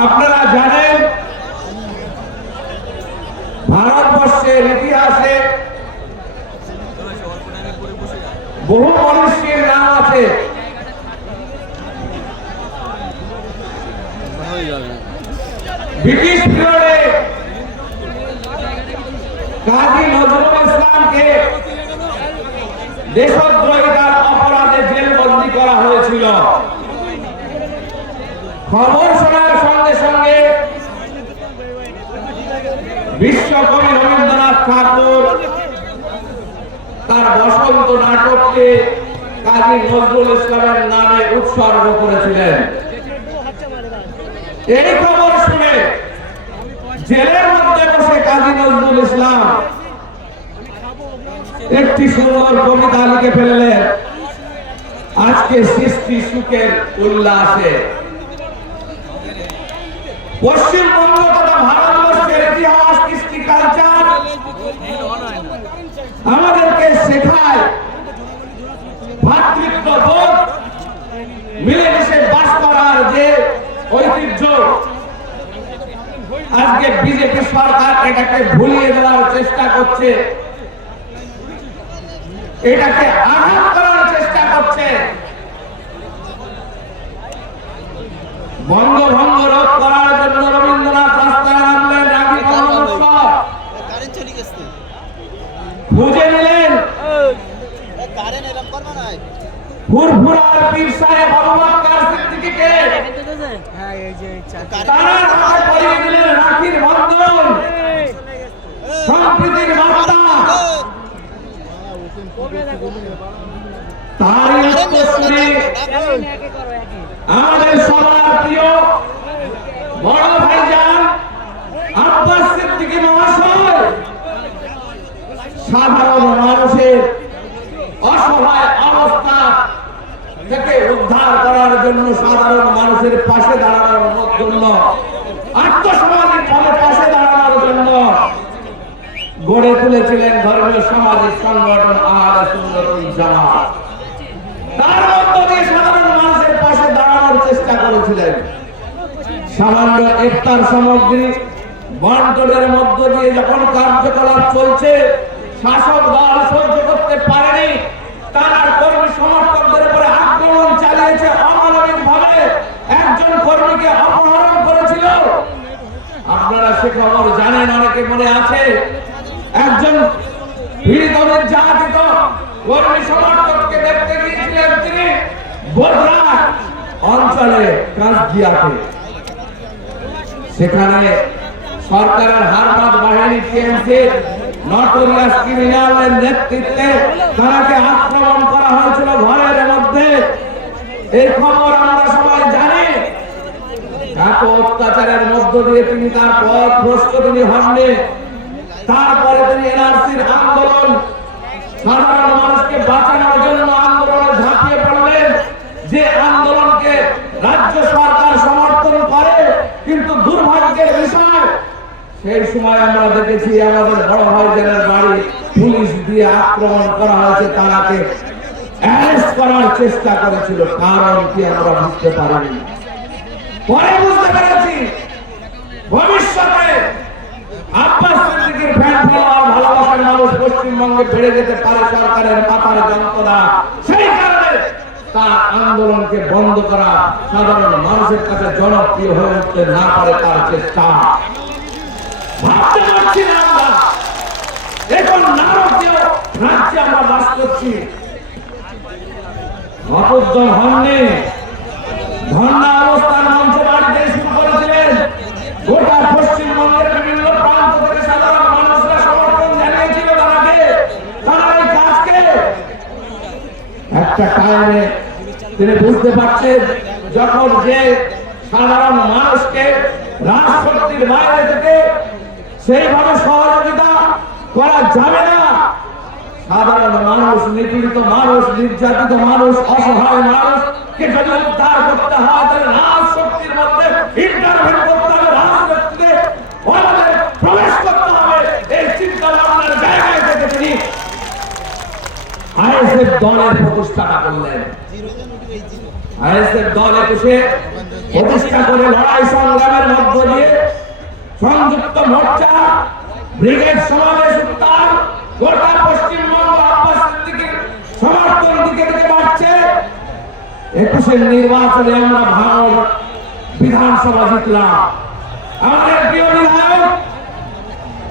আপনারা জানেন ভারতবর্ষের ইতিহাসে বহু মনীষীর নাম আছে। ব্রিটিশ পিরিয়ডে কাজী নজরুল ইসলামকে দেশদ্রোহিতার অপরাধে জেলবন্দি করা হয়েছিল। খবর শোনার সঙ্গে সঙ্গে বিশ্বকবি রবীন্দ্রনাথ ঠাকুর তার বসন্ত নাটককে কাজী নজরুল ইসলামের নামে উৎসর্গ করেছিলেন। এই খবর শুনে জেলের মধ্যে বসে কাজী নজরুল ইসলাম একটি সুন্দর কবিতা লিখে ফেললেন, আজকে সৃষ্টি সুখের উল্লাসে। পশ্চিমবঙ্গ তথা ভারতবর্ষের ইতিহাস, কৃষ্টি, কালচার আমাদেরকে শেখায় ভ্রাতৃত্ববোধ, মিলেমিশে বাস করার যে ঐতিহ্য। আজকে বিজেপি সরকার এটাকে ভুলিয়ে দেওয়ার চেষ্টা করছে, এটাকে আঘাত করার চেষ্টা করছে। বঙ্গভঙ্গ রোধ করার জন্য রবীন্দ্রনাথ রাস্তায় নামলেন, খুঁজে নিলেন ফুরফুরার পীর সাহেব আবু বকর সিদ্দিকীকে, তারা হাতে পরিয়ে দিলেন রাখির বন্ধন, সম্প্রীতির বার্তা। তারই উত্তরসূরি আমাদের সবার প্রিয় বড় ভাইজান আব্বাস সিদ্দিকী মহাশয় সাধারণ মানুষের অসহায় অবস্থা থেকে উদ্ধার করার জন্য, সাধারণ মানুষের পাশে দাঁড়ানোর জন্য, আত্মসমাধির পাশে দাঁড়ানোর জন্য গড়ে তুলেছিলেন ধর্মীয় সামাজিক সংগঠন আহলে সুন্নাত ওয়াল জামাত। তার মধ্য দিয়ে সাধারণ মানুষের পাশে দাঁড়ানোর চেষ্টা করেছিলেন। সামান্য ইফতার সামগ্রী বন্টনের মধ্য দিয়ে যখন কার্যকলাপ চলছে, শাসক দল সহ্য করতে পারেনি, তার কর্মী সমর্থকদের উপরে আক্রমণ চালিয়েছে। অমানবিক ভাবে একজন কর্মীকে অপহরণ করেছিল। আপনারা সে খবর জানেন, অনেকে মনে আছে। একজন পীড়িত নির্যাতিত কর্মী সমর্থককে দেখতে গিয়েছিলেন তিনি বোররা অঞ্চলে কাজদিয়াতে। সেখানে সরকারের হারমাত বাহিনী টিএমসির নটোরিয়াস ক্রিমিনালের নেতৃত্বে তাকে আক্রমণ করা হয়েছিল ঘরের মধ্যে। এই খবর আমরা সবাই জানি। এত অত্যাচারের মধ্য দিয়ে তিনি তার পথ ভ্রষ্ট তিনি হননি। তারপরে তিনি এনআরসির আন্দোলন, সাধারণ মানুষকে বাঁচানোর জন্য আন্দোলনে ঝাঁপিয়ে পড়লেন। যে আন্দোলনকে রাজ্য সরকার সমর্থন করে, কিন্তু দুর্ভাগ্যের বিষয় সেই সময় আমরা দেখেছি আমাদের বড় ভাইজানের বাড়ি পুলিশ দিয়ে আক্রমণ করা হয়েছে, তাকে অ্যারেস্ট করার চেষ্টা করেছিল। কারণ কি আমরা বুঝতে পারিনি, পরে বুঝতে পেরেছি। ভবিষ্যতে আব্বাস সিদ্দিকীর ফ্যান ফলোয়ার ভালোবাসার মানুষ পশ্চিমবঙ্গে বেড়ে যেতে পারে সরকারের মাথার যন্ত্রণা। সেই কারণে তার আন্দোলনকে বন্ধ করা, সাধারণ মানুষের কাছে জনপ্রিয় হয়ে উঠতে না পারে তার চেষ্টা। ভাবতে পারছি না আমরা এখন নারকীয় রাজ্যে আমরা বাস করছি। হতোদ্যম হননি, ধর্ণা অবস্থান মঞ্চ বাড়িতে শুরু করেছিলেন। গোটা পশ্চিমবঙ্গের বিভিন্ন প্রান্ত থেকে সাধারণ মানুষরা সমর্থন জানিয়েছিল তাকে, তারা এই কাজকে। একটা টাইমে তিনি বুঝতে পারছেন যখন যে সাধারণ মানুষকে রাজশক্তির বাইরে থেকে সেইভাবে সহযোগিতা করা যাবে না। সাধারণ মানুষ, নিপীড়িত মানুষ, নির্যাতিত মানুষ, অসহায় মানুষকে যদি উদ্ধার করতে হয়, তাহলে রাজশক্তির মধ্যে ইন্টারভেন করতে হবে, রাজশক্তিতে আমাদের প্রবেশ করতে হবে। এই চিন্তা ভাবনার জায়গায় থেকে তিনি আইএসএফ দলের প্রতিষ্ঠাতা করলেন। আইএসএফ দল 21 প্রতিষ্ঠা করে লড়াই সংগ্রামের মধ্য দিয়ে সংযুক্ত মোর্চা ব্রিগেড সমাবেশ উত্তাল গোটা পশ্চিমবঙ্গ আব্বাস সিদ্দিকীর সমর্থন দিকে দিকে বাড়ছে। 21-এর নির্বাচনে আমরা ভাঙড় বিধানসভা জিতলাম। আমাদের প্রিয় বিধায়ক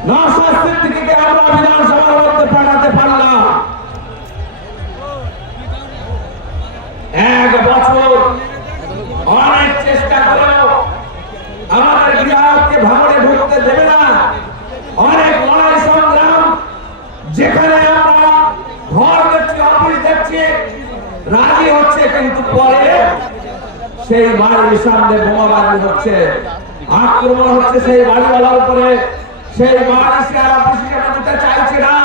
নওশাদ সিদ্দিকীকে আমরা বিধানসভার মধ্যে পাঠাতে পারলাম। 1 বছর অনেক চেষ্টা করেও আমাদের বিধায়ককে ভাঙড়ে ঢুকতে দেবে না। অনেক লড়াই সংগ্রাম, যেখানে আমরা ঘর দেখছি, অফিস দেখছি, রাজি হচ্ছে, কিন্তু পরে সেই বাড়ির সামনে বোমাবাজি হচ্ছে, আক্রমণ হচ্ছে সেই বাড়িওয়ালার উপরে। সেই বাড়ি সে আর অফিসে দিতে চাইছে না।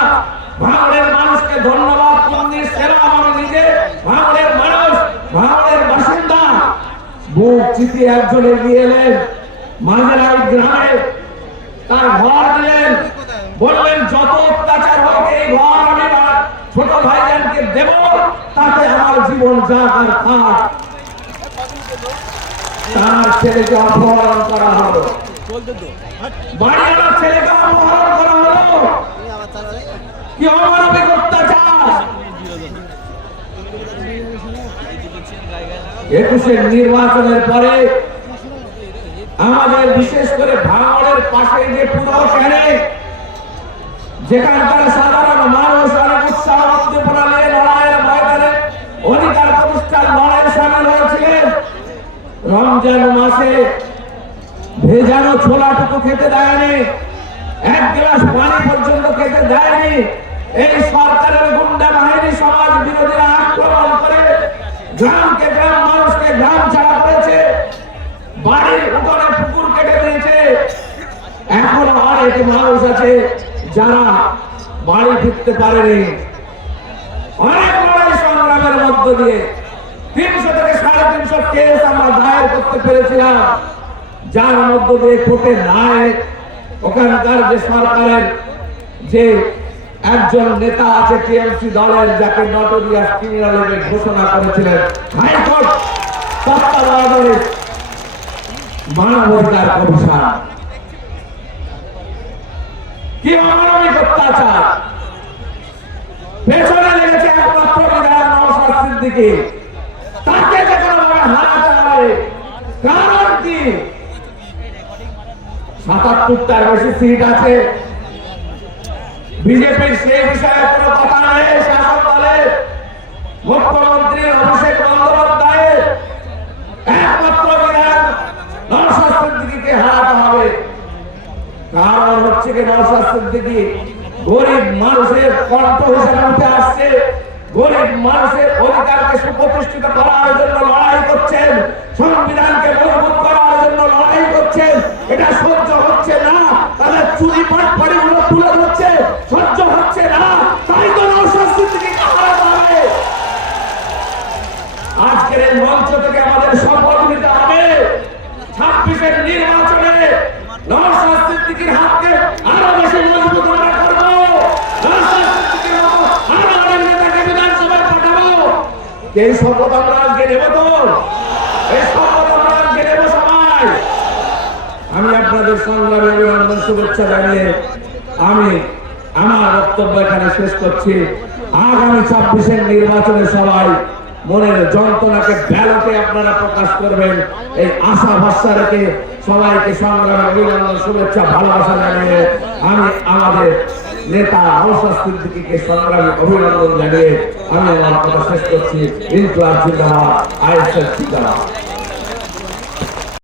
ভাঙড়ের মানুষকে ধন্যবাদ মন্দির সেরা আমার নিজে ভাঙড়ের মানুষ, ভাঙড়ের বাসিন্দা বুক চিতিয়ে একজন এগিয়ে এলেন, মাঝেরাই গ্রামে তার ঘর দিলেন, বললেন যত অত্যাচার হোক এই ঘর আমি ছোট ভাইজানকে দেব, তাতে আমার জীবন যাক আর থাক। তার ছেলেকে অপহরণ করা হলো, বাড়িওয়ালার ছেলেকে অপহরণ করা হলো। কি অমানবিক অত্যাচার! 21-এর নির্বাচনের পরে আমাদের বিশেষ করে ভাঙড়ের পাশে যে পুরো ক্যানে, যেখানকার সাধারণ মানুষ অনেক উৎসাহ উদ্দীপনা নিয়ে লড়াইয়ের ময়দানে অধিকার প্রতিষ্ঠার লড়াইয়ে সামিল হয়েছিলেন। রমজান মাসে ভেজানো ছোলাটুকু খেতে দেয়নি, 1 গ্লাস পানি পর্যন্ত খেতে দেয়নি। এই সরকারের গুন্ডা বাহিনী সমাজ বিরোধীরা আক্রমণ করে গ্রামকে গ্রাম, মানুষকে গ্রাম ছাড়া করেছে, বাড়ির উঠোনে পুকুর কেটে দিয়েছে। এখন অনেক মানুষ আছে যারা বাড়ি ফিরতে পারেনি। অনেক লড়াই সংগ্রামের মধ্য দিয়ে 300 থেকে 350 কেস আমরা দায়ের করতে পেরেছিলাম, যার মধ্য দিয়ে কোর্টে নাই। ওখানকার যে সরকারের যে একজন নেতা আছে টিএমসি দলের, যাকে নটোরিয়াস ক্রিমিনাল ঘোষণা করেছিলেন হাইকোর্ট তত্ত্বাবধানে মানবাধিকার কমিশন, কি অমানবিক অত্যাচার! পেছনে লেগেছে একমাত্র বিধায়ক নওশাদ সিদ্দিকী, তাকে যে কোনোভাবে হারাতে হবে। কারণ কি? 77টার বেশি সিট আছে। বিজেপির সেই বিষয়ে কোনো কথা নেই। শাসক দলের মুখ্যমন্ত্রী অভিষেক বন্দ্যোপাধ্যায়ের একমাত্র বিধায়ক নওশাদ সিদ্দিকীকে হারাতে হবে। কারণ হচ্ছে কি, নওশাদ সিদ্দিকী গরিব মানুষের কণ্ঠ হিসেবে উঠে আসছে, গরিব মানুষের অধিকারকে সুপ্রতিষ্ঠিত করার জন্য লড়াই করছেন, সংবিধানকে মজবুত করার জন্য লড়াই করছেন। এটা সহ্য হচ্ছে না, তাদের চুরি পাটপাড়িগুলো তুলে ধরছে, সহ্য হচ্ছে না। তাই তো নওশাদ সিদ্দিকীকে হারাতে হবে। আজকের এই মঞ্চ থেকে আমাদের শপথ নিতে হবে, 26-এর নির্বাচনে নওশাদ সিদ্দিকীর হাতকে আরো বেশি মজবুত করা করব। নওশাদ সিদ্দিকীর মতো আরো অনেক নেতাকে বিধানসভায় পাঠাবো। এই শপথ আমরা আজকে নেব তো? এই শপথ আমরা আজকে নেব সবাই। আমি আপনাদের সংগ্রামে অভিনন্দন, শুভেচ্ছা জানিয়ে আমি আমার বক্তব্য এখানে শেষ করছি। আগামী 26-এর নির্বাচনে সবাই মনের যন্ত্রণাকে ব্যালটে আপনারা প্রকাশ করবেন, এই আশা ভরসা রেখে সবাইকে সংগ্রামে অভিনন্দন, শুভেচ্ছা, ভালোবাসা জানিয়ে আমি আমাদের নেতা নওশাদ সিদ্দিকীকে সংগ্রামে অভিনন্দন জানিয়ে আমি আমার কথা শেষ করছি। ইনকলাব জিন্দাবাদ, আইএসএফ জিন্দাবাদ।